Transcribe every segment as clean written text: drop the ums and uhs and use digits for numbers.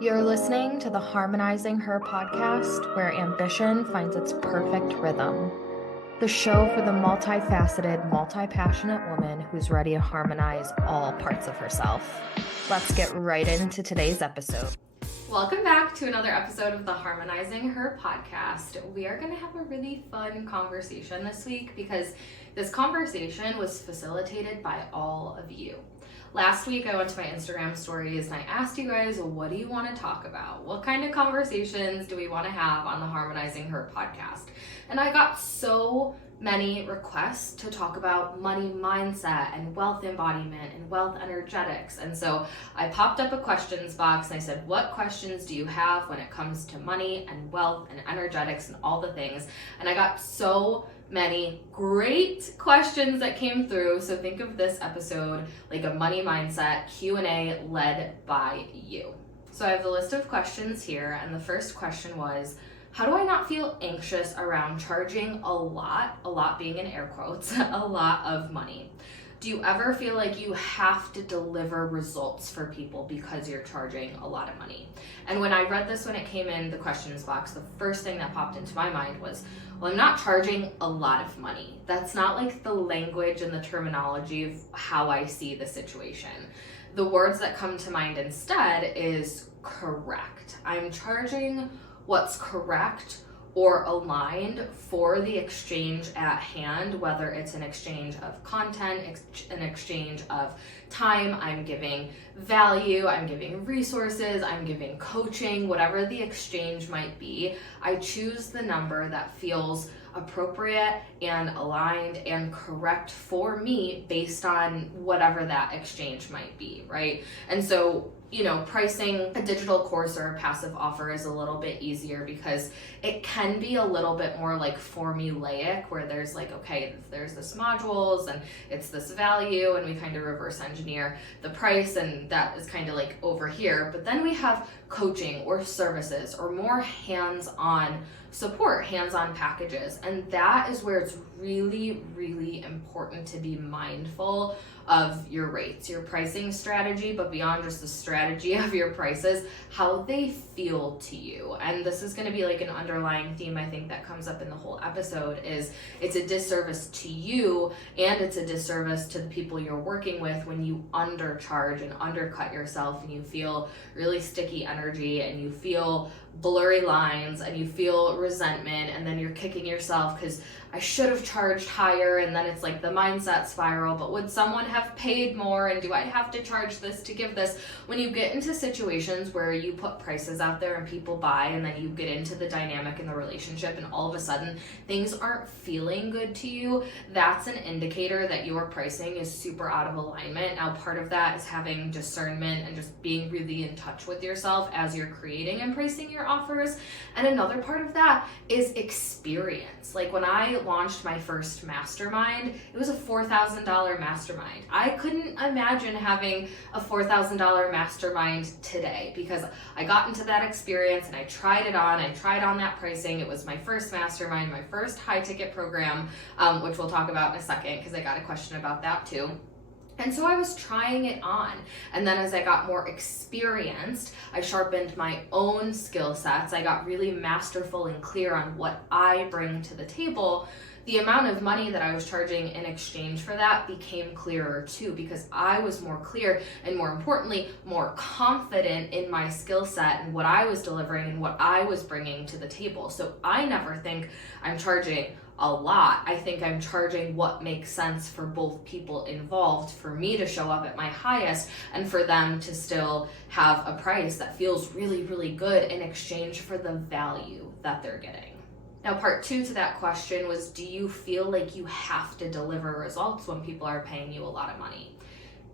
You're listening to the Harmonizing Her podcast, where ambition finds its perfect rhythm. The show for the multifaceted, multi-passionate woman who's ready to harmonize all parts of herself. Let's get right into today's episode. Welcome back to another episode of the Harmonizing Her podcast. We are going to have a really fun conversation this week because this conversation was facilitated by all of you. Last week, I went to my Instagram stories and I asked you guys, what do you want to talk about? What kind of conversations do we want to have on the Harmonizing Her podcast? And I got so many requests to talk about money mindset and wealth embodiment and wealth energetics. And so I popped up a questions box and I said, what questions do you have when it comes to money and wealth and energetics and all the things? And I got so many great questions that came through. So think of this episode like a money mindset Q&A led by you. So I have the list of questions here, and the first question was, how do I not feel anxious around charging a lot being in air quotes, a lot of money? Do you ever feel like you have to deliver results for people because you're charging a lot of money? And when I read this, when it came in the questions box, the first thing that popped into my mind was, well, I'm not charging a lot of money. That's not like the language and the terminology of how I see the situation. The words that come to mind instead is correct. I'm charging what's correct or aligned for the exchange at hand, whether it's an exchange of content, an exchange of time, I'm giving value, I'm giving resources, I'm giving coaching, whatever the exchange might be. I choose the number that feels appropriate and aligned and correct for me based on whatever that exchange might be, right? And so, pricing a digital course or a passive offer is a little bit easier because it can be a little bit more like formulaic, where there's like, okay, there's this modules and it's this value, and we kind of reverse engineer the price, and that is kind of like over here. But then we have coaching or services or more hands-on support, hands-on packages. And that is where it's really, really important to be mindful of your rates, your pricing strategy, but beyond just the strategy of your prices, how they feel to you. And this is going to be like an underlying theme, I think, that comes up in the whole episode, is it's a disservice to you and it's a disservice to the people you're working with when you undercharge and undercut yourself, and you feel really sticky energy and you feel blurry lines and you feel resentment, and then you're kicking yourself because I should have charged higher, and then it's like the mindset spiral, but would someone have paid more, and do I have to charge this to give this? When you get into situations where you put prices out there and people buy, and then you get into the dynamic in the relationship and all of a sudden things aren't feeling good to you, that's an indicator that your pricing is super out of alignment. Now, part of that is having discernment and just being really in touch with yourself as you're creating and pricing your offers. And another part of that is experience. Like when I launched my first mastermind, it was a $4,000 mastermind. I couldn't imagine having a $4,000 mastermind today because I got into that experience and I tried it on. I tried on that pricing. It was my first mastermind, my first high ticket program, which we'll talk about in a second because I got a question about that too. And so I was trying it on. And then as I got more experienced, I sharpened my own skill sets. I got really masterful and clear on what I bring to the table. The amount of money that I was charging in exchange for that became clearer too, because I was more clear and, more importantly, more confident in my skill set and what I was delivering and what I was bringing to the table. So I never think I'm charging a lot. I think I'm charging what makes sense for both people involved, for me to show up at my highest and for them to still have a price that feels really, really good in exchange for the value that they're getting. Now, part two to that question was, do you feel like you have to deliver results when people are paying you a lot of money?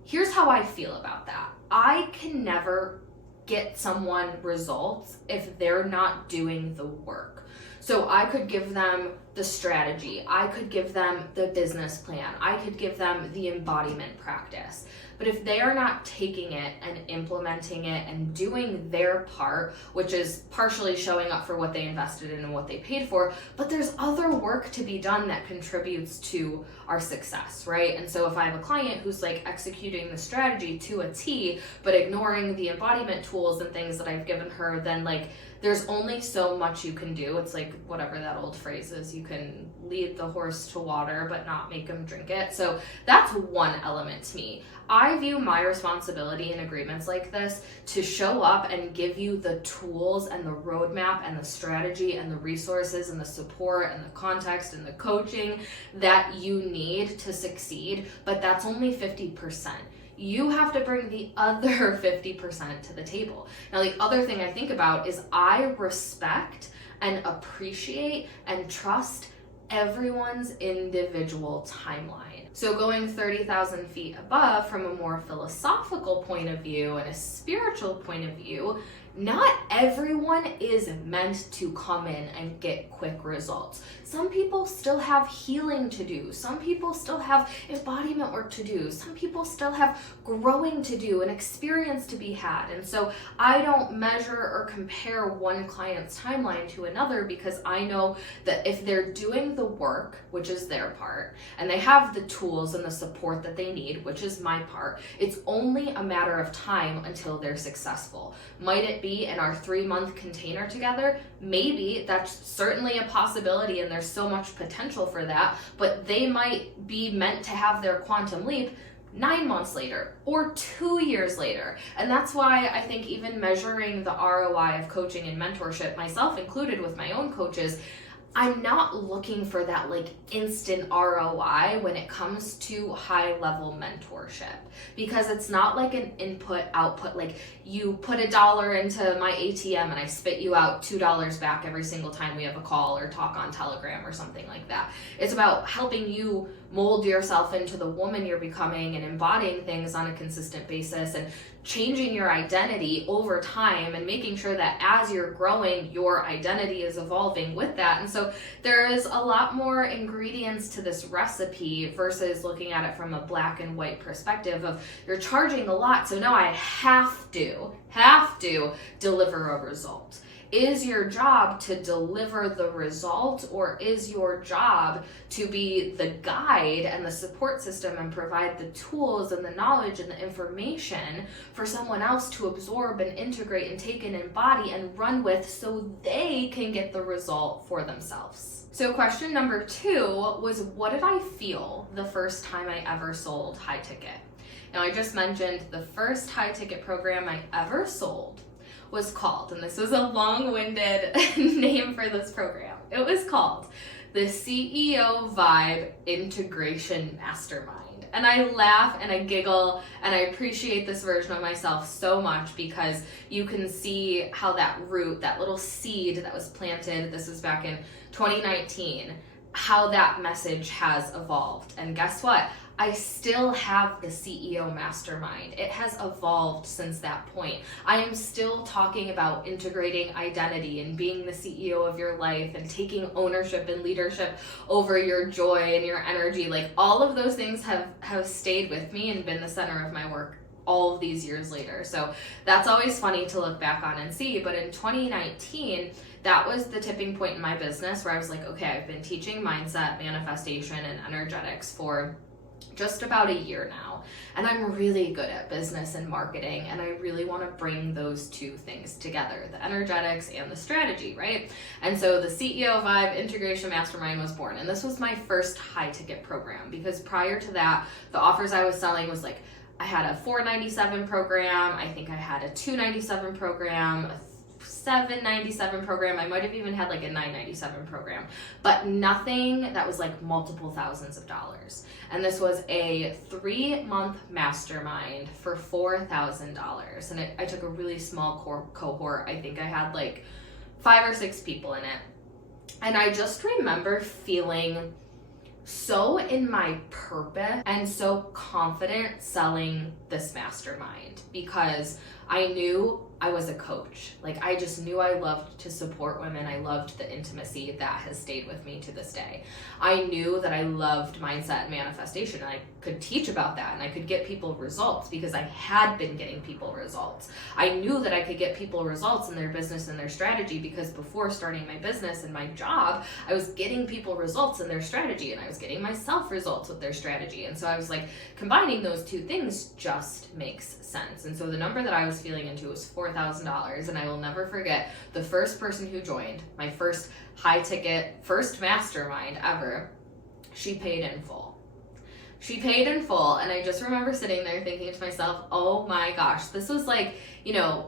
Here's how I feel about that. I can never get someone results if they're not doing the work. So I could give them the strategy. I could give them the business plan. I could give them the embodiment practice. But if they are not taking it and implementing it and doing their part, which is partially showing up for what they invested in and what they paid for, but there's other work to be done that contributes to our success, right? And so if I have a client who's like executing the strategy to a T, but ignoring the embodiment tools and things that I've given her, then like there's only so much you can do. It's like whatever that old phrase is, you can lead the horse to water, but not make him drink it. So that's one element to me. I view my responsibility in agreements like this to show up and give you the tools and the roadmap and the strategy and the resources and the support and the context and the coaching that you need to succeed, but that's only 50%. You have to bring the other 50% to the table. Now, the other thing I think about is I respect and appreciate and trust everyone's individual timeline. So going 30,000 feet above from a more philosophical point of view and a spiritual point of view, not everyone is meant to come in and get quick results. Some people still have healing to do. Some people still have embodiment work to do. Some people still have growing to do and experience to be had. And so I don't measure or compare one client's timeline to another, because I know that if they're doing the work, which is their part, and they have the tools and the support that they need, which is my part, it's only a matter of time until they're successful. Might it be in our 3-month container together? Maybe. That's certainly a possibility, and there's so much potential for that, but they might be meant to have their quantum leap 9 months later or 2 years later. And that's why I think even measuring the ROI of coaching and mentorship, myself included with my own coaches, I'm not looking for that like instant ROI when it comes to high level mentorship, because it's not like an input output, like you put $1 into my ATM and I spit you out $2 back every single time we have a call or talk on Telegram or something like that. It's about helping you mold yourself into the woman you're becoming and embodying things on a consistent basis and changing your identity over time and making sure that as you're growing, your identity is evolving with that. And so there is a lot more ingredients to this recipe versus looking at it from a black and white perspective of you're charging a lot, so now I have to deliver a result. Is your job to deliver the result, or is your job to be the guide and the support system and provide the tools and the knowledge and the information for someone else to absorb and integrate and take and embody and run with so they can get the result for themselves? So question number 2 was, what did I feel the first time I ever sold high ticket? Now, I just mentioned the first high ticket program I ever sold was called, and this was a long-winded name for this program, it was called the CEO Vibe Integration Mastermind. And I laugh and I giggle and I appreciate this version of myself so much, because you can see how that root, that little seed that was planted, this was back in 2019, how that message has evolved. And guess what? I still have the CEO Mastermind. It has evolved since that point. I am still talking about integrating identity and being the CEO of your life and taking ownership and leadership over your joy and your energy. Like, all of those things have stayed with me and been the center of my work all of these years later. So that's always funny to look back on and see. But in 2019, that was the tipping point in my business where I was like, okay, I've been teaching mindset, manifestation, and energetics for just about a year now, and I'm really good at business and marketing, and I really want to bring those two things together, the energetics and the strategy, right? And so the CEO Vibe Integration Mastermind was born, and this was my first high ticket program, because prior to that, the offers I was selling was like, I had a $497 program, I think I had a $297 program, a $797 program. I might have even had like a $997 program, but nothing that was like multiple thousands of dollars. And this was a 3-month mastermind for $4,000. And I took a really small cohort. I think I had like 5 or 6 people in it. And I just remember feeling so in my purpose and so confident selling this mastermind, because I knew I was a coach. Like, I just knew I loved to support women. I loved the intimacy that has stayed with me to this day. I knew that I loved mindset and manifestation. I could teach about that and I could get people results because I had been getting people results. I knew that I could get people results in their business and their strategy because before starting my business and my job, I was getting people results in their strategy and I was getting myself results with their strategy. And so I was like, combining those two things just makes sense. And so the number that I was feeling into was $4,000. And I will never forget the first person who joined, my first high ticket, first mastermind ever, she paid in full. She paid in full, and I just remember sitting there thinking to myself, oh my gosh, this was like,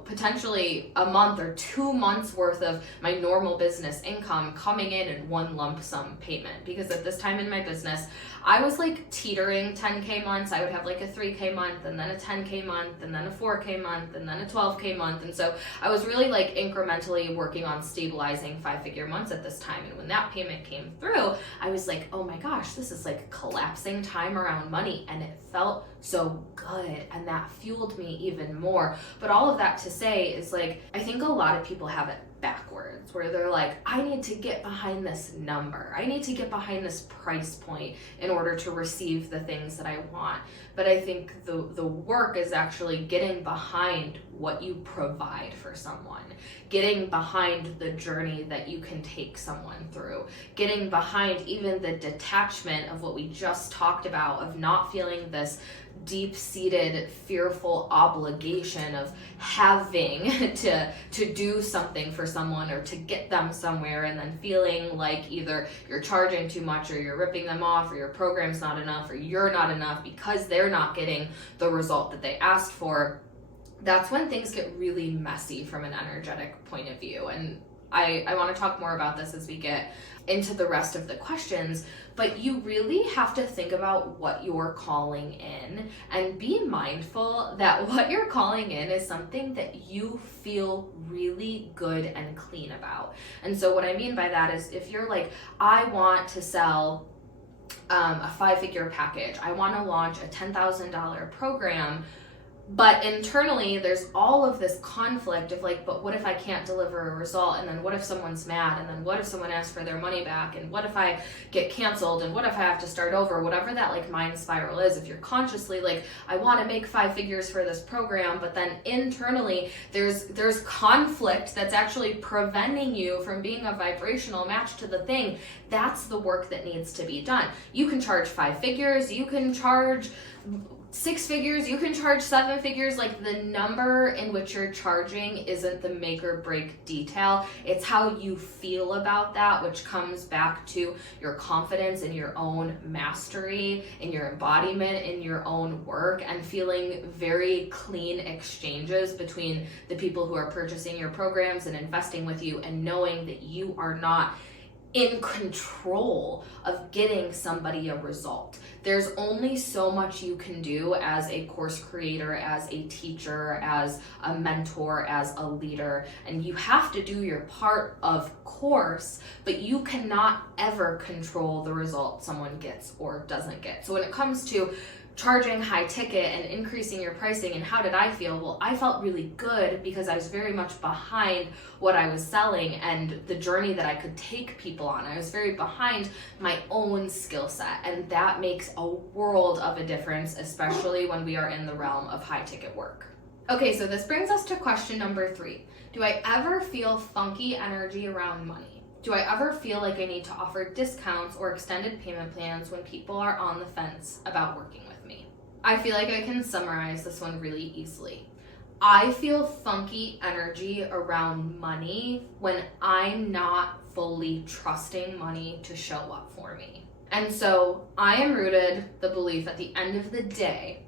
potentially a month or 2 months worth of my normal business income coming in one lump sum payment. Because at this time in my business, I was like teetering 10K months. I would have like a 3K month and then a 10K month and then a 4K month and then a 12K month. And so I was really like incrementally working on stabilizing 5-figure months at this time. And when that payment came through, I was like, oh my gosh, this is like collapsing time around money. And it felt so good. And that fueled me even more. But all of that to say is like, I think a lot of people have it backwards where they're like, I need to get behind this number. I need to get behind this price point in order to receive the things that I want. But I think the work is actually getting behind what you provide for someone, getting behind the journey that you can take someone through, getting behind even the detachment of what we just talked about, of not feeling this deep-seated fearful obligation of having to do something for someone or to get them somewhere, and then feeling like either you're charging too much or you're ripping them off or your program's not enough or you're not enough because they're not getting the result that they asked for. That's when things get really messy from an energetic point of view. And I want to talk more about this as we get into the rest of the questions, but you really have to think about what you're calling in and be mindful that what you're calling in is something that you feel really good and clean about. And so what I mean by that is if you're like, I want to sell a 5-figure package, I want to launch a $10,000 program, but internally there's all of this conflict of like, but what if I can't deliver a result? And then what if someone's mad? And then what if someone asks for their money back? And what if I get canceled? And what if I have to start over? Whatever that like mind spiral is, if you're consciously like, I want to make 5 figures for this program, but then internally there's conflict that's actually preventing you from being a vibrational match to the thing. That's the work that needs to be done. You can charge 5 figures, you can charge 6 figures, you can charge 7 figures. Like, the number in which you're charging isn't the make or break detail. It's how you feel about that, which comes back to your confidence in your own mastery, in your embodiment, in your own work, and feeling very clean exchanges between the people who are purchasing your programs and investing with you, and knowing that you are not in control of getting somebody a result. There's only so much you can do as a course creator, as a teacher, as a mentor, as a leader, and you have to do your part, of course, but you cannot ever control the result someone gets or doesn't get. So when it comes to charging high ticket and increasing your pricing, and how did I feel? Well, I felt really good because I was very much behind what I was selling and the journey that I could take people on. I was very behind my own skill set, and that makes a world of a difference, especially when we are in the realm of high ticket work. Okay, so this brings us to question number 3. Do I ever feel funky energy around money? Do I ever feel like I need to offer discounts or extended payment plans when people are on the fence about working with me? I feel like I can summarize this one really easily. I feel funky energy around money when I'm not fully trusting money to show up for me. And so I am rooted the belief at the end of the day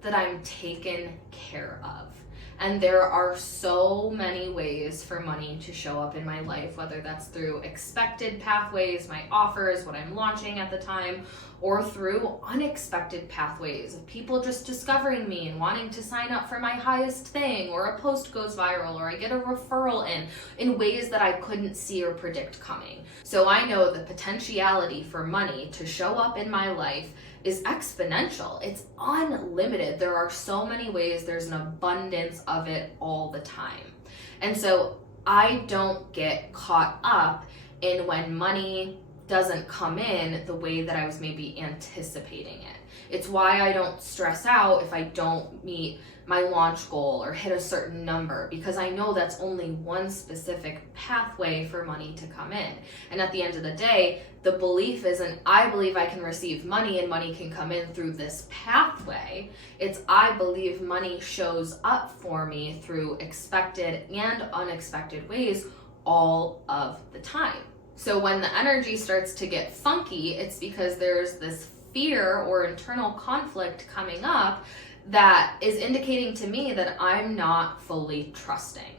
that I'm taken care of. And there are so many ways for money to show up in my life, whether that's through expected pathways, my offers, what I'm launching at the time, or through unexpected pathways of people just discovering me and wanting to sign up for my highest thing, or a post goes viral, or I get a referral in ways that I couldn't see or predict coming. So I know the potentiality for money to show up in my life is exponential. It's unlimited. There are so many ways, there's an abundance of it all the time. And so I don't get caught up in when money doesn't come in the way that I was maybe anticipating it. It's why I don't stress out if I don't meet my launch goal or hit a certain number, because I know that's only one specific pathway for money to come in. And at the end of the day, the belief isn't, I believe I can receive money and money can come in through this pathway. It's, I believe money shows up for me through expected and unexpected ways all of the time. So when the energy starts to get funky, it's because there's this fear or internal conflict coming up that is indicating to me that I'm not fully trusting.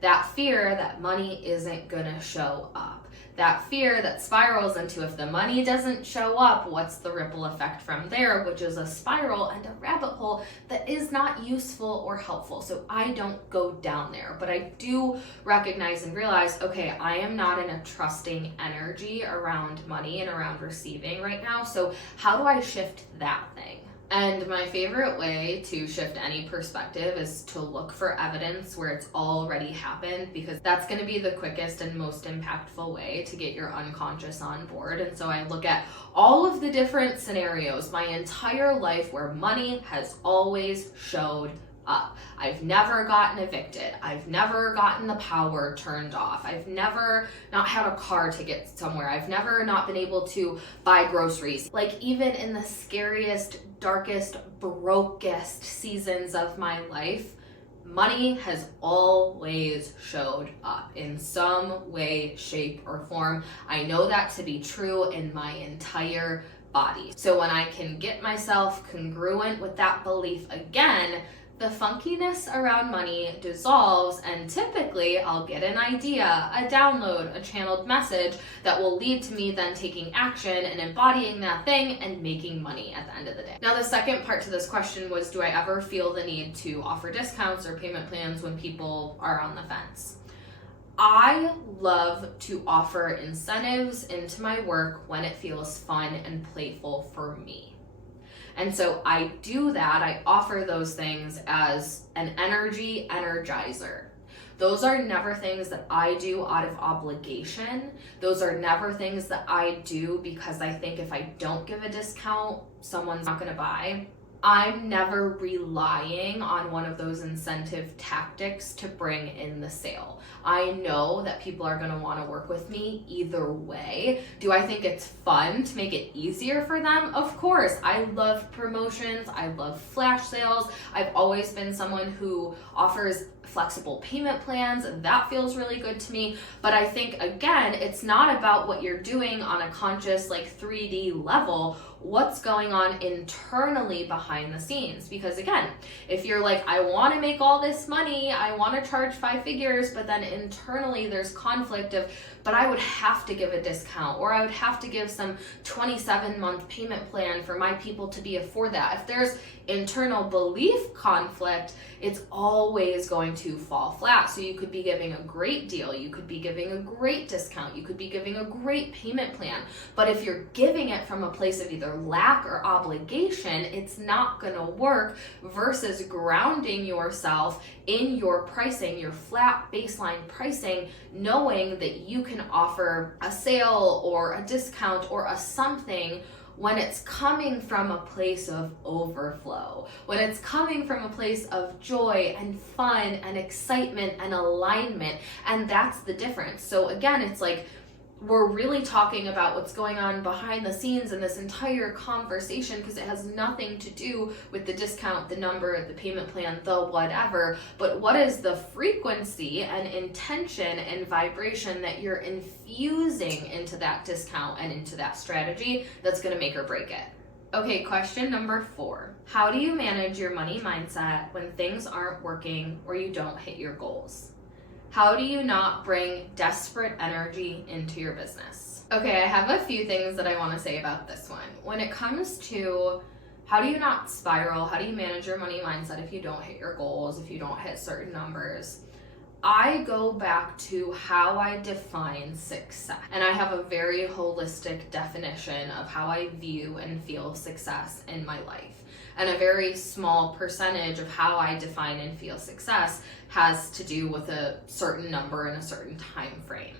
That fear that money isn't gonna show up. That fear that spirals into, if the money doesn't show up, what's the ripple effect from there, which is a spiral and a rabbit hole that is not useful or helpful. So I don't go down there, but I do recognize and realize, okay, I am not in a trusting energy around money and around receiving right now. So how do I shift that thing? And my favorite way to shift any perspective is to look for evidence where it's already happened, because that's going to be the quickest and most impactful way to get your unconscious on board. And so I look at all of the different scenarios my entire life where money has always showed up. I've never gotten evicted. I've never gotten the power turned off. I've never not had a car to get somewhere. I've never not been able to buy groceries. Like, even in the scariest, darkest, brokest seasons of my life, money has always showed up in some way, shape, or form. I know that to be true in my entire body. So when I can get myself congruent with that belief again, the funkiness around money dissolves, and typically I'll get an idea, a download, a channeled message that will lead to me then taking action and embodying that thing and making money at the end of the day. Now, the second part to this question was, do I ever feel the need to offer discounts or payment plans when people are on the fence? I love to offer incentives into my work when it feels fun and playful for me. And so I do that. I offer those things as an energy energizer. Those are never things that I do out of obligation. Those are never things that I do because I think if I don't give a discount, someone's not going to buy. I'm never relying on one of those incentive tactics to bring in the sale. I know that people are going to want to work with me either way. Do I think it's fun to make it easier for them? Of course. I love promotions. I love flash sales. I've always been someone who offers flexible payment plans. That feels really good to me. But I think, again, it's not about what you're doing on a conscious, like 3D level. What's going on internally behind the scenes? Because again, if you're like, I want to make all this money, I want to charge 5 figures, but then internally there's conflict of, but I would have to give a discount, or I would have to give some 27-month payment plan for my people to be afford that. If there's internal belief conflict, it's always going to fall flat. So you could be giving a great deal, you could be giving a great discount, you could be giving a great payment plan, but if you're giving it from a place of either lack or obligation, it's not going to work, versus grounding yourself in your pricing, your flat baseline pricing, knowing that you can offer a sale or a discount or a something when it's coming from a place of overflow, when it's coming from a place of joy and fun and excitement and alignment. And that's the difference. So again, it's like, we're really talking about what's going on behind the scenes in this entire conversation, because it has nothing to do with the discount, the number, the payment plan, the whatever, but what is the frequency and intention and vibration that you're infusing into that discount and into that strategy that's going to make or break it. Okay, question number 4. How do you manage your money mindset when things aren't working or you don't hit your goals? How do you not bring desperate energy into your business? Okay, I have a few things that I want to say about this one. When it comes to how do you not spiral, how do you manage your money mindset if you don't hit your goals, if you don't hit certain numbers? I go back to how I define success. And I have a very holistic definition of how I view and feel success in my life. And a very small percentage of how I define and feel success has to do with a certain number in a certain time frame.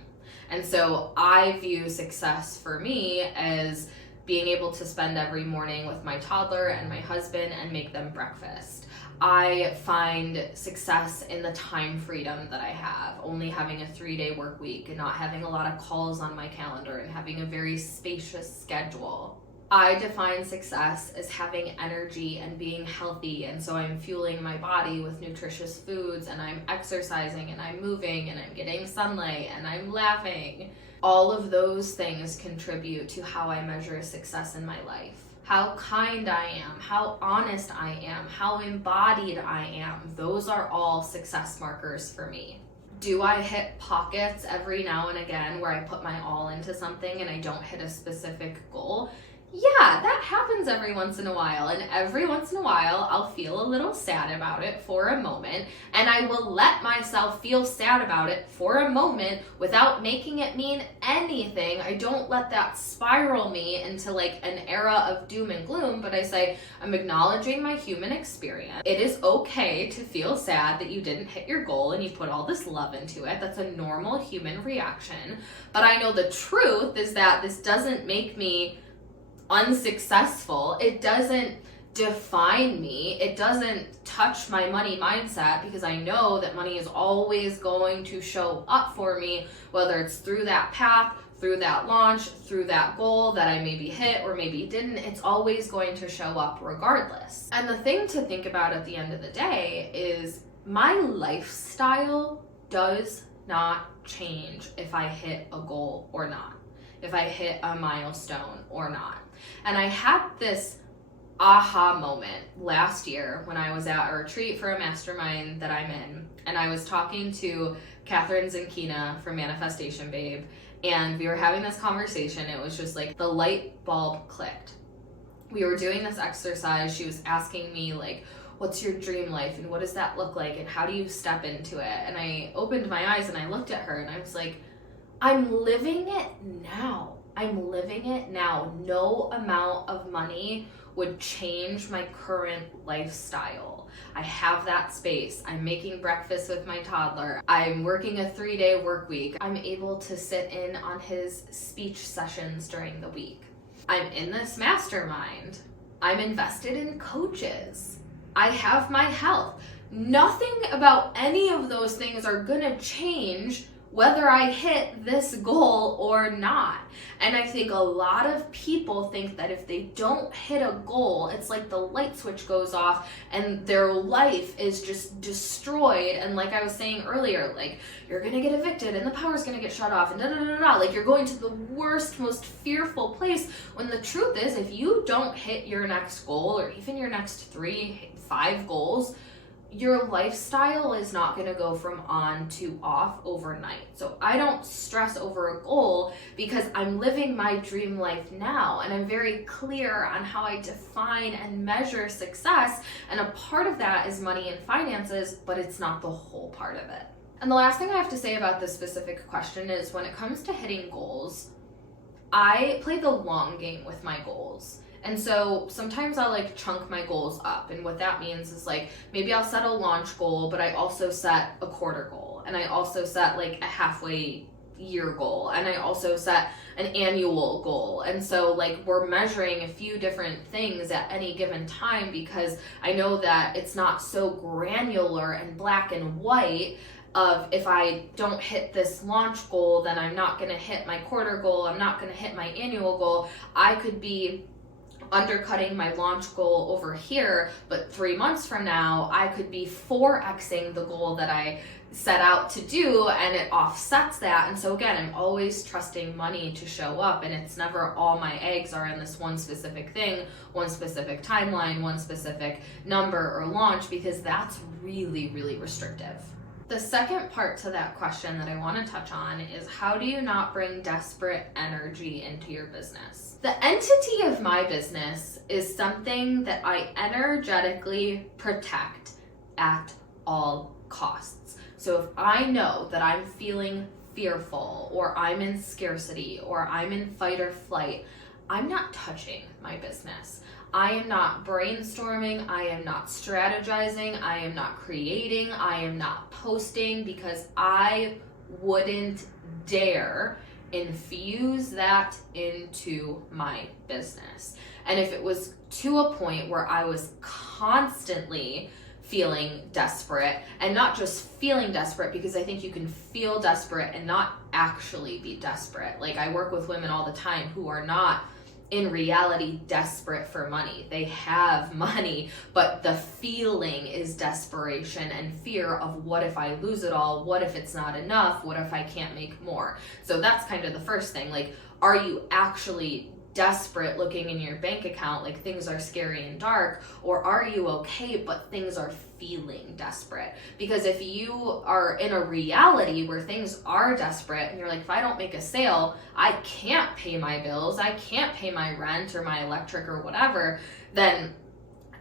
And so I view success for me as being able to spend every morning with my toddler and my husband and make them breakfast. I find success in the time freedom that I have, only having a 3-day work week and not having a lot of calls on my calendar and having a very spacious schedule. I define success as having energy and being healthy, and so I'm fueling my body with nutritious foods, and I'm exercising and I'm moving and I'm getting sunlight and I'm laughing. All of those things contribute to how I measure success in my life. How kind I am, how honest I am, how embodied I am. Those are all success markers for me. Do I hit pockets every now and again where I put my all into something and I don't hit a specific goal? Yeah, that happens every once in a while, and every once in a while I'll feel a little sad about it for a moment, and I will let myself feel sad about it for a moment without making it mean anything. I don't let that spiral me into like an era of doom and gloom, but I say, I'm acknowledging my human experience. It is okay to feel sad that you didn't hit your goal and you put all this love into it. That's a normal human reaction, but I know the truth is that this doesn't make me unsuccessful. It doesn't define me. It doesn't touch my money mindset, because I know that money is always going to show up for me, whether it's through that path, through that launch, through that goal that I maybe hit or maybe didn't. It's always going to show up regardless. And the thing to think about at the end of the day is my lifestyle does not change if I hit a goal or not, if I hit a milestone or not. And I had this aha moment last year when I was at a retreat for a mastermind that I'm in, and I was talking to Catherine Zankina from Manifestation Babe, and we were having this conversation. It was just like the light bulb clicked. We were doing this exercise. She was asking me like, what's your dream life and what does that look like and how do you step into it? And I opened my eyes and I looked at her and I was like, I'm living it now. I'm living it now. No amount of money would change my current lifestyle. I have that space. I'm making breakfast with my toddler. I'm working a 3-day work week. I'm able to sit in on his speech sessions during the week. I'm in this mastermind. I'm invested in coaches. I have my health. Nothing about any of those things are gonna change whether I hit this goal or not. And I think a lot of people think that if they don't hit a goal, it's like the light switch goes off and their life is just destroyed. And like I was saying earlier, like you're gonna get evicted and the power's gonna get shut off and da-da-da-da. Like you're going to the worst, most fearful place, when the truth is, if you don't hit your next goal or even your next 3-5 goals, your lifestyle is not going to go from on to off overnight. So I don't stress over a goal because I'm living my dream life now, and I'm very clear on how I define and measure success. And a part of that is money and finances, but it's not the whole part of it. And the last thing I have to say about this specific question is when it comes to hitting goals, I play the long game with my goals. And so sometimes I'll like chunk my goals up. And what that means is like, maybe I'll set a launch goal, but I also set a quarter goal. And I also set like a halfway year goal. And I also set an annual goal. And so like we're measuring a few different things at any given time, because I know that it's not so granular and black and white of if I don't hit this launch goal, then I'm not going to hit my quarter goal. I'm not going to hit my annual goal. I could be undercutting my launch goal over here, but 3 months from now, I could be 4xing the goal that I set out to do, and it offsets that. And so again, I'm always trusting money to show up, and it's never all my eggs are in this one specific thing, one specific timeline, one specific number or launch, because that's really, really restrictive. The second part to that question that I want to touch on is, how do you not bring desperate energy into your business? The entity of my business is something that I energetically protect at all costs. So if I know that I'm feeling fearful, or I'm in scarcity, or I'm in fight or flight, I'm not touching my business. I am not brainstorming, I am not strategizing, I am not creating, I am not posting, because I wouldn't dare infuse that into my business. And if it was to a point where I was constantly feeling desperate, and not just feeling desperate, because I think you can feel desperate and not actually be desperate. Like, I work with women all the time who are not in reality desperate for money. They have money, but the feeling is desperation and fear of, what if I lose it all? What if it's not enough? What if I can't make more? So that's kind of the first thing. Like, are you actually desperate looking in your bank account like things are scary and dark, or are you okay but things are feeling desperate? Because if you are in a reality where things are desperate and you're like, if I don't make a sale, I can't pay my bills, I can't pay my rent or my electric or whatever, then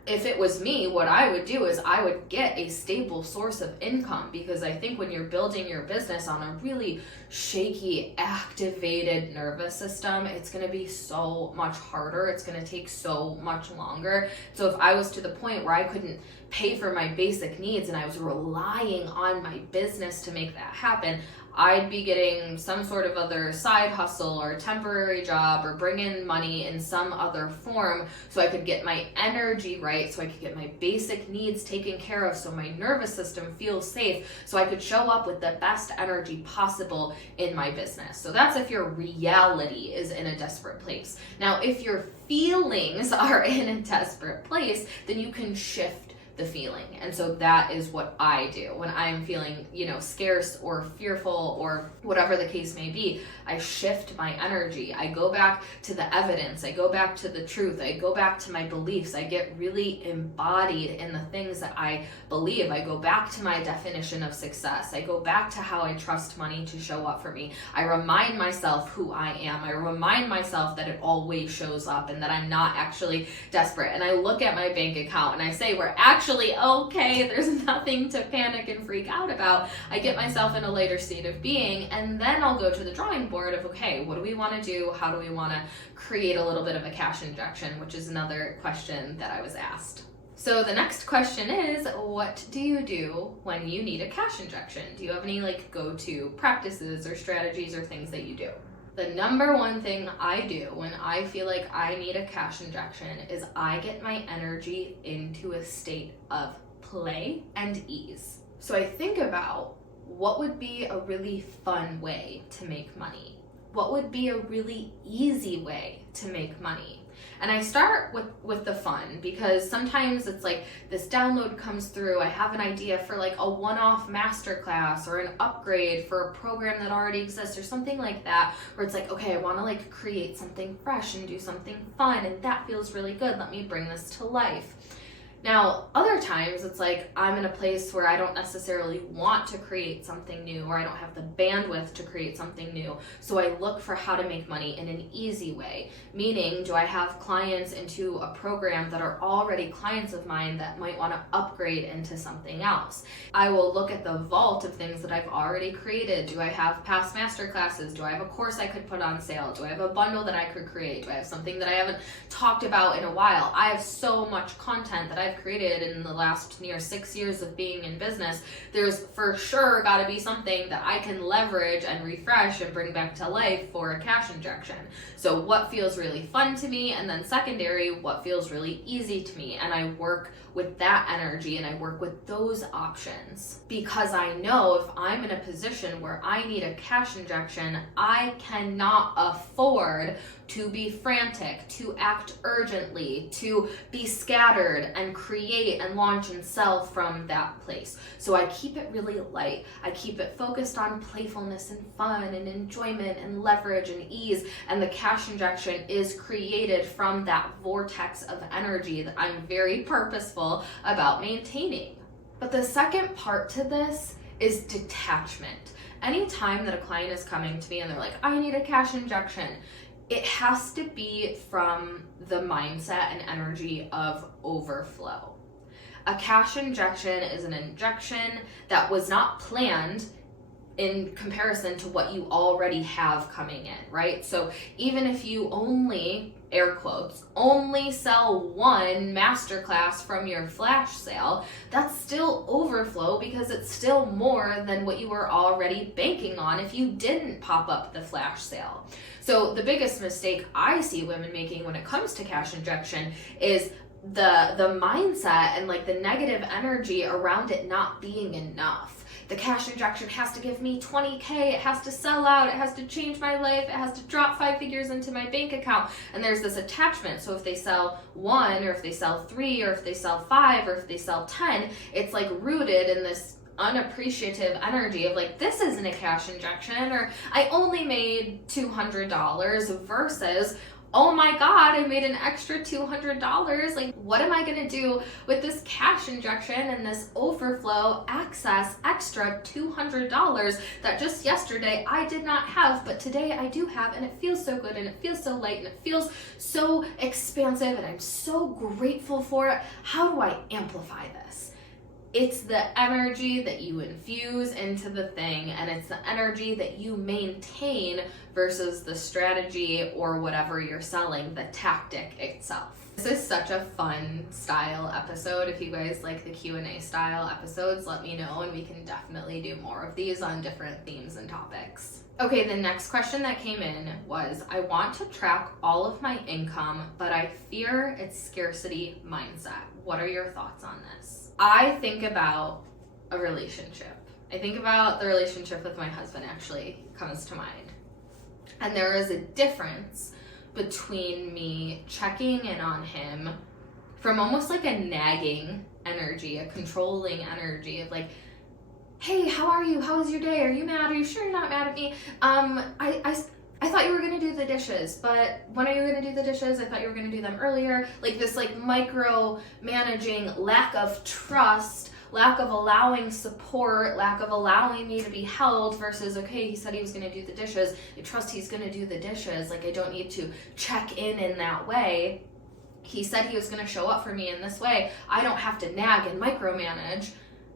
if it was me, what I would do is I would get a stable source of income, because I think when you're building your business on a really shaky, activated nervous system, it's going to be so much harder. It's going to take so much longer. So if I was to the point where I couldn't pay for my basic needs and I was relying on my business to make that happen, I'd be getting some sort of other side hustle or temporary job, or bring in money in some other form so I could get my energy right, so I could get my basic needs taken care of, so my nervous system feels safe, so I could show up with the best energy possible in my business. So that's if your reality is in a desperate place. Now, if your feelings are in a desperate place, then you can shift the feeling. And so that is what I do when I'm feeling, scarce or fearful or whatever the case may be. I shift my energy. I go back to the evidence. I go back to the truth. I go back to my beliefs. I get really embodied in the things that I believe. I go back to my definition of success. I go back to how I trust money to show up for me. I remind myself who I am. I remind myself that it always shows up and that I'm not actually desperate. And I look at my bank account and I say, we're actually okay. There's nothing to panic and freak out about. I get myself in a lighter state of being, and then I'll go to the drawing board of, okay, what do we want to do? How do we want to create a little bit of a cash injection, which is another question that I was asked. So the next question is, what do you do when you need a cash injection? Do you have any go-to practices or strategies or things that you do? The number one thing I do when I feel like I need a cash injection is I get my energy into a state of play and ease. So I think about, what would be a really fun way to make money? What would be a really easy way to make money? And I start with the fun, because sometimes it's like this download comes through, I have an idea for a one-off masterclass or an upgrade for a program that already exists or something like that, where it's like, okay, I want to create something fresh and do something fun, and that feels really good. Let me bring this to life. Now, other times it's like I'm in a place where I don't necessarily want to create something new, or I don't have the bandwidth to create something new. So I look for how to make money in an easy way. Meaning, do I have clients into a program that are already clients of mine that might want to upgrade into something else? I will look at the vault of things that I've already created. Do I have past master classes? Do I have a course I could put on sale? Do I have a bundle that I could create? Do I have something that I haven't talked about in a while? I have so much content that I've created in the last near 6 years of being in business. There's for sure got to be something that I can leverage and refresh and bring back to life for a cash injection. So what feels really fun to me, and then secondary, what feels really easy to me, and I work with that energy and I work with those options, because I know if I'm in a position where I need a cash injection, I cannot afford to be frantic, to act urgently, to be scattered and create and launch and sell from that place. So I keep it really light. I keep it focused on playfulness and fun and enjoyment and leverage and ease, and the cash injection is created from that vortex of energy that I'm very purposeful about maintaining. But the second part to this is detachment. Anytime that a client is coming to me and they're like, I need a cash injection, it has to be from the mindset and energy of overflow. A cash injection is an injection that was not planned in comparison to what you already have coming in, right? So even if you only, air quotes, only sell one masterclass from your flash sale, that's still overflow because it's still more than what you were already banking on if you didn't pop up the flash sale. So the biggest mistake I see women making when it comes to cash injection is the mindset and like the negative energy around it not being enough. The cash injection has to give me 20K, it has to sell out, it has to change my life, it has to drop 5 figures into my bank account. And there's this attachment. So if they sell 1, or if they sell 3, or if they sell 5, or if they sell 10, it's like rooted in this unappreciative energy of like, this isn't a cash injection, or I only made $200 versus, oh my God, I made an extra $200. Like, what am I gonna do with this cash injection and this overflow excess extra $200 that just yesterday I did not have, but today I do have, and it feels so good and it feels so light and it feels so expansive and I'm so grateful for it. How do I amplify this? It's the energy that you infuse into the thing, and it's the energy that you maintain versus the strategy or whatever you're selling, the tactic itself. This is such a fun style episode. If you guys like the Q&A style episodes, let me know and we can definitely do more of these on different themes and topics. Okay, the next question that came in was, I want to track all of my income, but I fear its scarcity mindset. What are your thoughts on this? I think about a relationship. I think about the relationship with my husband actually comes to mind. And there is a difference between me checking in on him from almost like a nagging energy, a controlling energy of like, hey, how are you? How was your day? Are you mad? Are you sure you're not mad at me? I thought you were gonna do the dishes, but when are you gonna do the dishes? I thought you were gonna do them earlier. Like this like micro managing, lack of trust, lack of allowing support, lack of allowing me to be held versus, okay, he said he was gonna do the dishes. I trust he's gonna do the dishes. Like I don't need to check in that way. He said he was gonna show up for me in this way. I don't have to nag and micromanage.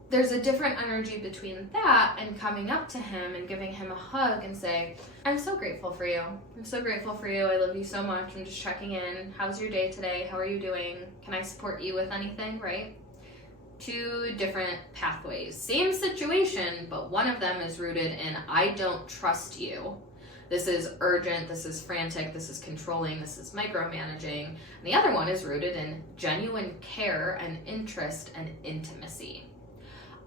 There's a different energy between that and coming up to him and giving him a hug and say, I'm so grateful for you. I'm so grateful for you. I love you so much. I'm just checking in. How's your day today? How are you doing? Can I support you with anything, right? 2 different pathways. Same situation, but one of them is rooted in I don't trust you. This is urgent, this is frantic, this is controlling, this is micromanaging. And the other one is rooted in genuine care and interest and intimacy.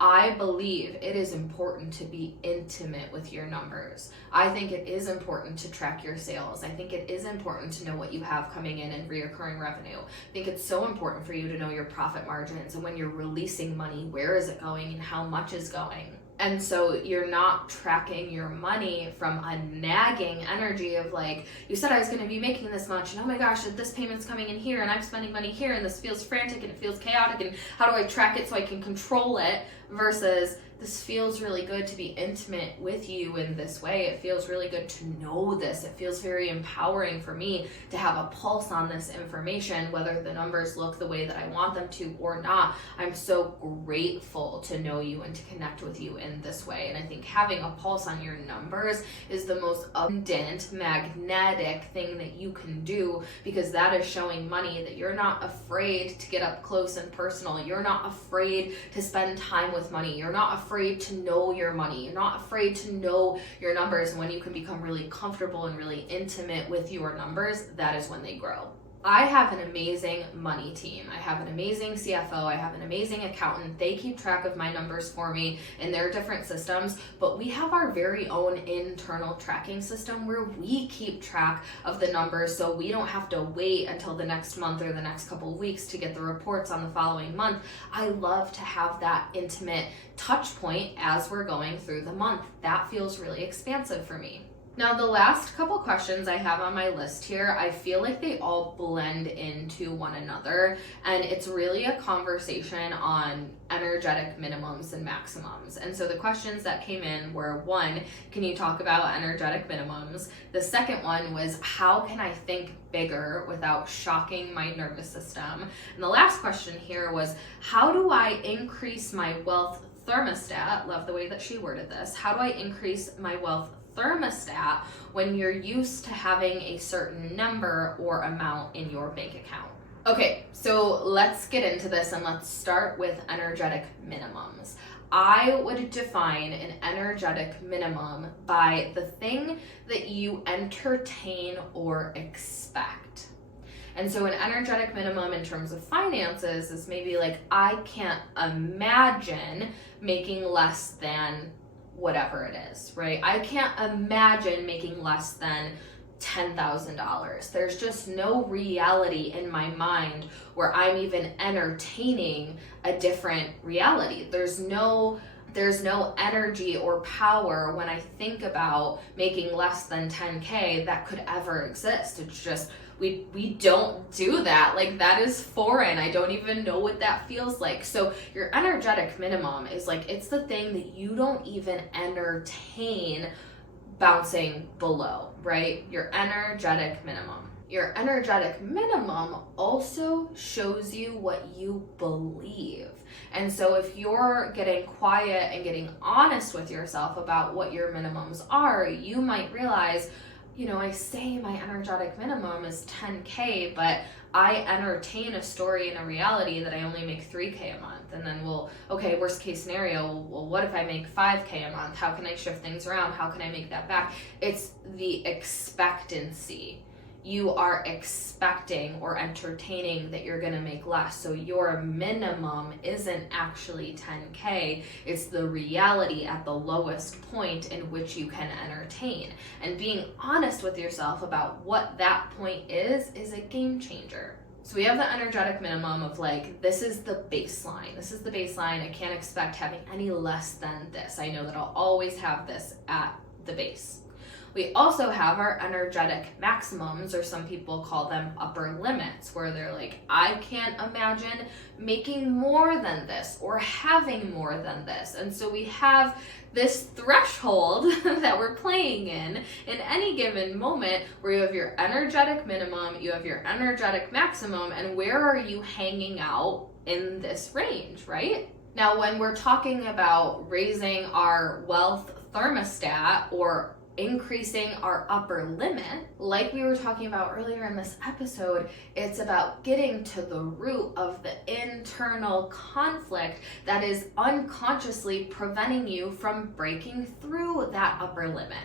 I believe it is important to be intimate with your numbers. I think it is important to track your sales. I think it is important to know what you have coming in and reoccurring revenue. I think it's so important for you to know your profit margins and when you're releasing money, where is it going and how much is going. And so you're not tracking your money from a nagging energy of like, you said I was going to be making this much, and oh my gosh, this payment's coming in here, and I'm spending money here, and this feels frantic, and it feels chaotic, and how do I track it so I can control it, versus this feels really good to be intimate with you in this way. It feels really good to know this. It feels very empowering for me to have a pulse on this information, whether the numbers look the way that I want them to or not. I'm so grateful to know you and to connect with you in this way. And I think having a pulse on your numbers is the most abundant, magnetic thing that you can do, because that is showing money that you're not afraid to get up close and personal. You're not afraid to spend time with money. You're not afraid to know your money. You're not afraid to know your numbers. And when you can become really comfortable and really intimate with your numbers, that is when they grow. I have an amazing money team. I have an amazing CFO. I have an amazing accountant. They keep track of my numbers for me in their different systems, but we have our very own internal tracking system where we keep track of the numbers, so we don't have to wait until the next month or the next couple of weeks to get the reports on the following month. I love to have that intimate touch point as we're going through the month. That feels really expansive for me. Now, the last couple questions I have on my list here, I feel like they all blend into one another, and it's really a conversation on energetic minimums and maximums. And so the questions that came in were, one, can you talk about energetic minimums? The second one was, how can I think bigger without shocking my nervous system? And the last question here was, how do I increase my wealth thermostat? Love the way that she worded this. How do I increase my wealth thermostat when you're used to having a certain number or amount in your bank account? Okay, so let's get into this, and let's start with energetic minimums. I would define an energetic minimum by the thing that you entertain or expect. And so an energetic minimum in terms of finances is maybe like, I can't imagine making less than whatever it is, right? I can't imagine making less than $10,000. There's just no reality in my mind where I'm even entertaining a different reality. There's no energy or power when I think about making less than 10K that could ever exist. It's just, we don't do that. Like, that is foreign. I don't even know what that feels like. So your energetic minimum is like, it's the thing that you don't even entertain bouncing below, right? Your energetic minimum. Your energetic minimum also shows you what you believe. And so if you're getting quiet and getting honest with yourself about what your minimums are, you might realize, I say my energetic minimum is 10K, but I entertain a story and a reality that I only make 3K a month. And then worst case scenario, well, what if I make 5K a month? How can I shift things around? How can I make that back? It's the expectancy. You are expecting or entertaining that you're going to make less. So your minimum isn't actually 10K. It's the reality at the lowest point in which you can entertain. And being honest with yourself about what that point is a game changer. So we have the energetic minimum of like, this is the baseline. This is the baseline. I can't expect having any less than this. I know that I'll always have this at the base. We also have our energetic maximums, or some people call them upper limits, where they're like, I can't imagine making more than this or having more than this. And so we have this threshold that we're playing in any given moment, where you have your energetic minimum, you have your energetic maximum, and where are you hanging out in this range, right? Now, when we're talking about raising our wealth thermostat or increasing our upper limit, like we were talking about earlier in this episode, it's about getting to the root of the internal conflict that is unconsciously preventing you from breaking through that upper limit.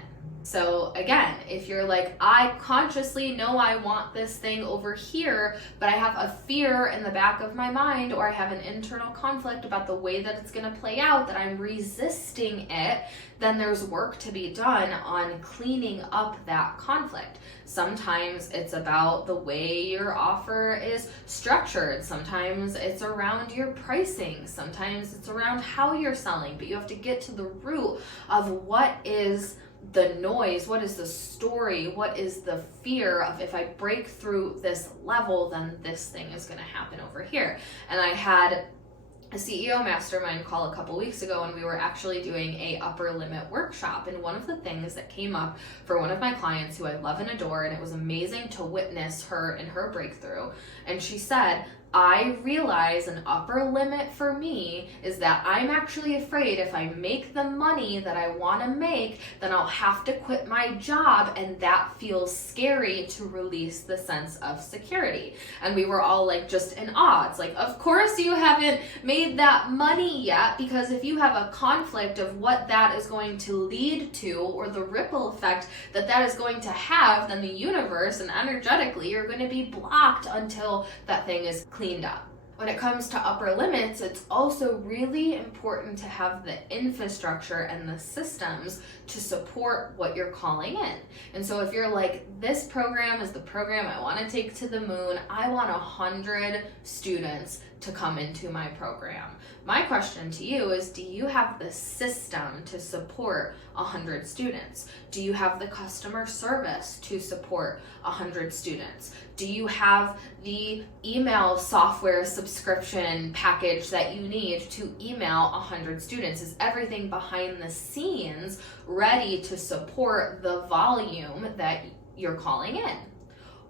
So again, if you're like, I consciously know I want this thing over here, but I have a fear in the back of my mind, or I have an internal conflict about the way that it's going to play out, that I'm resisting it, then there's work to be done on cleaning up that conflict. Sometimes it's about the way your offer is structured. Sometimes it's around your pricing. Sometimes it's around how you're selling, but you have to get to the root of what is the noise, what is the story, what is the fear of, if I break through this level, then this thing is going to happen over here. And I had a CEO mastermind call a couple weeks ago, and we were actually doing a upper limit workshop. And one of the things that came up for one of my clients who I love and adore, and it was amazing to witness her in her breakthrough, and she said, I realize an upper limit for me is that I'm actually afraid if I make the money that I want to make, then I'll have to quit my job, and that feels scary to release the sense of security. And we were all like just in awe. It's like, of course you haven't made that money yet, because if you have a conflict of what that is going to lead to, or the ripple effect that that is going to have, then the universe and energetically you're going to be blocked until that thing is cleaned up. When it comes to upper limits, it's also really important to have the infrastructure and the systems to support what you're calling in. And so if you're like, this program is the program I want to take to the moon, I want 100 students to come into my program. My question to you is, do you have the system to support 100 students? Do you have the customer service to support 100 students? Do you have the email software subscription package that you need to email 100 students? Is everything behind the scenes ready to support the volume that you're calling in?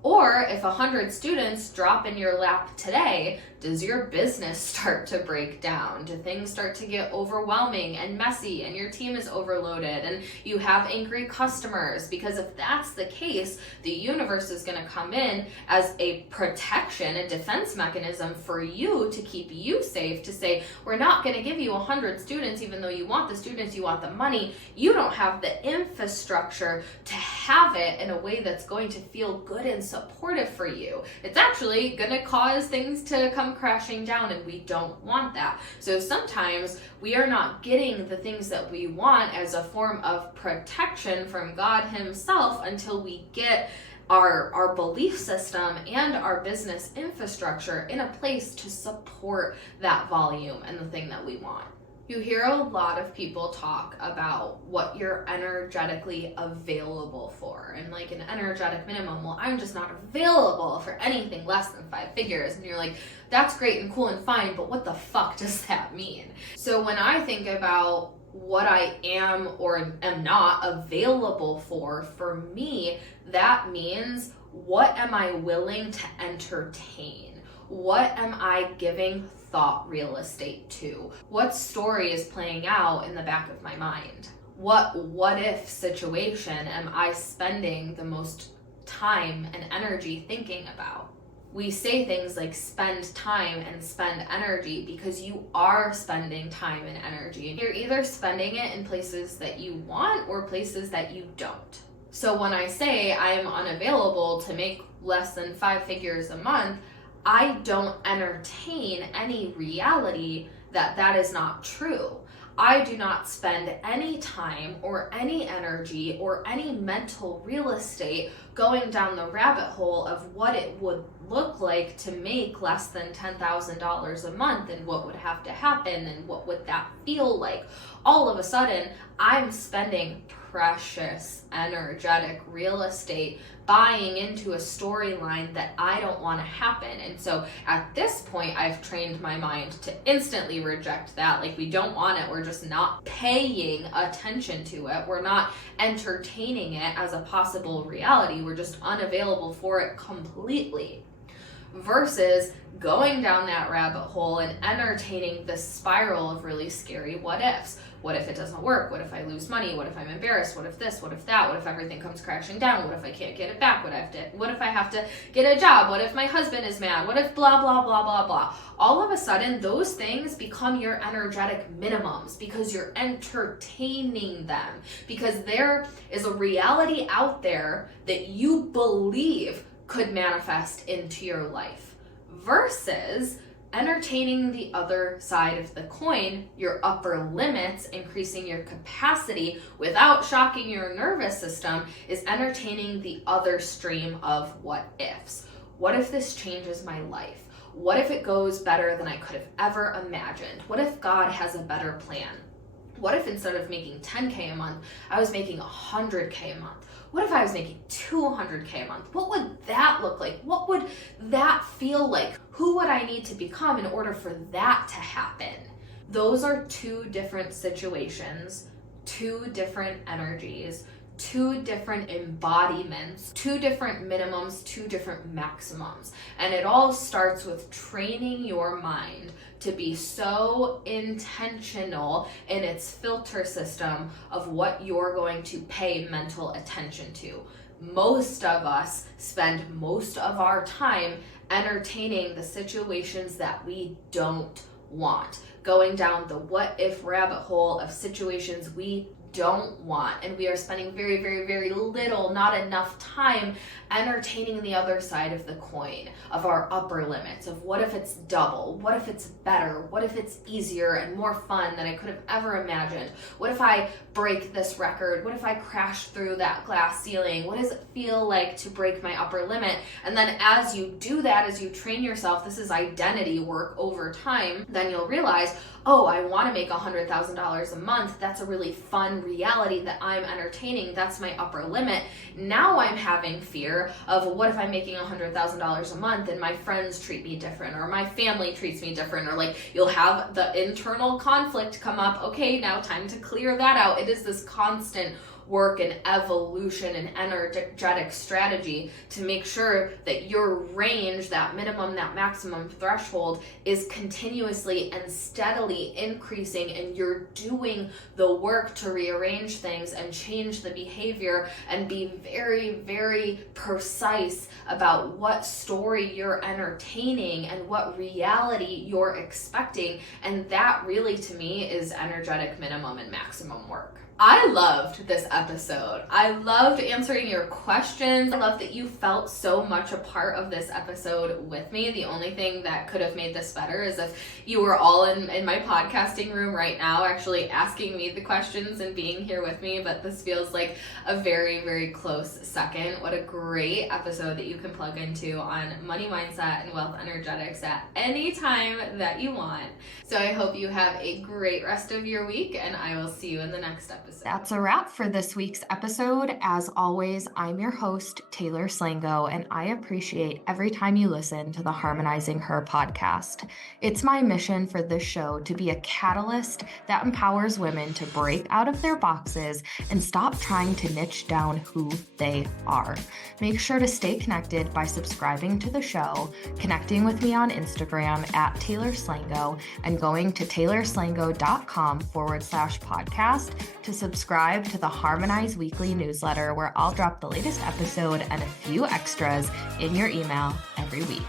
Or if 100 students drop in your lap today, does your business start to break down? Do things start to get overwhelming and messy and your team is overloaded and you have angry customers? Because if that's the case, the universe is going to come in as a protection, a defense mechanism for you to keep you safe, to say, we're not going to give you 100 students even though you want the students, you want the money. You don't have the infrastructure to have it in a way that's going to feel good and supportive for you. It's actually going to cause things to come crashing down, and we don't want that. So sometimes we are not getting the things that we want as a form of protection from God Himself until we get our belief system and our business infrastructure in a place to support that volume and the thing that we want. You hear a lot of people talk about what you're energetically available for, and like an energetic minimum. Well, I'm just not available for anything less than 5 figures. And you're like, that's great and cool and fine, but what the fuck does that mean? So when I think about what I am or am not available for me, that means, what am I willing to entertain? What am I giving thought real estate to? What story is playing out in the back of my mind? What if situation am I spending the most time and energy thinking about? We say things like spend time and spend energy because you are spending time and energy. You're either spending it in places that you want or places that you don't. So when I say I'm unavailable to make less than 5 figures a month, I don't entertain any reality that that is not true. I do not spend any time or any energy or any mental real estate going down the rabbit hole of what it would look like to make less than $10,000 a month and what would have to happen and what would that feel like. All of a sudden, I'm spending precious, energetic real estate buying into a storyline that I don't want to happen. And so at this point, I've trained my mind to instantly reject that. Like, we don't want it. We're just not paying attention to it. We're not entertaining it as a possible reality. We're just unavailable for it completely. Versus going down that rabbit hole and entertaining the spiral of really scary what ifs. What if it doesn't work? What if I lose money? What if I'm embarrassed? What if this? What if that? What if everything comes crashing down? What if I can't get it back? What if I have to get a job? What if my husband is mad? What if blah, blah, blah, blah, blah? All of a sudden, those things become your energetic minimums because you're entertaining them. Because there is a reality out there that you believe could manifest into your life, versus entertaining the other side of the coin, your upper limits, increasing your capacity without shocking your nervous system, is entertaining the other stream of what ifs. What if this changes my life? What if it goes better than I could have ever imagined? What if God has a better plan? What if instead of making 10K a month, I was making 100K a month? What if I was making 200K a month? What would that look like? What would that feel like? Who would I need to become in order for that to happen? Those are 2 different situations, 2 different energies, 2 different embodiments, 2 different minimums, 2 different maximums. And it all starts with training your mind to be so intentional in its filter system of what you're going to pay mental attention to. Most of us spend most of our time entertaining the situations that we don't want, going down the what if rabbit hole of situations we don't want, and we are spending very, very, very little, not enough time entertaining the other side of the coin, of our upper limits, of what if it's double, what if it's better, what if it's easier and more fun than I could have ever imagined, what if I break this record, what if I crash through that glass ceiling, what does it feel like to break my upper limit? And then as you do that, as you train yourself, this is identity work over time, then you'll realize, oh, I want to make $100,000 a month. That's a really fun reality that I'm entertaining. That's my upper limit. Now I'm having fear of what if I'm making $100,000 a month and my friends treat me different, or my family treats me different, or like you'll have the internal conflict come up. Okay, now time to clear that out. It is this constant work and evolution and energetic strategy to make sure that your range, that minimum, that maximum threshold, is continuously and steadily increasing, and you're doing the work to rearrange things and change the behavior and be very, very precise about what story you're entertaining and what reality you're expecting. And that really, to me, is energetic minimum and maximum work. I loved this episode. I loved answering your questions. I love that you felt so much a part of this episode with me. The only thing that could have made this better is if you were all in my podcasting room right now actually asking me the questions and being here with me, but this feels like a very, very close second. What a great episode that you can plug into on money mindset and wealth energetics at any time that you want. So I hope you have a great rest of your week, and I will see you in the next episode. That's a wrap for this week's episode. As always, I'm your host, Taylor Slango, and I appreciate every time you listen to the Harmonizing Her podcast. It's my mission for this show to be a catalyst that empowers women to break out of their boxes and stop trying to niche down who they are. Make sure to stay connected by subscribing to the show, connecting with me on Instagram at Taylor Slango, and going to taylorslango.com/podcast to subscribe to the Harmonize Weekly newsletter, where I'll drop the latest episode and a few extras in your email every week.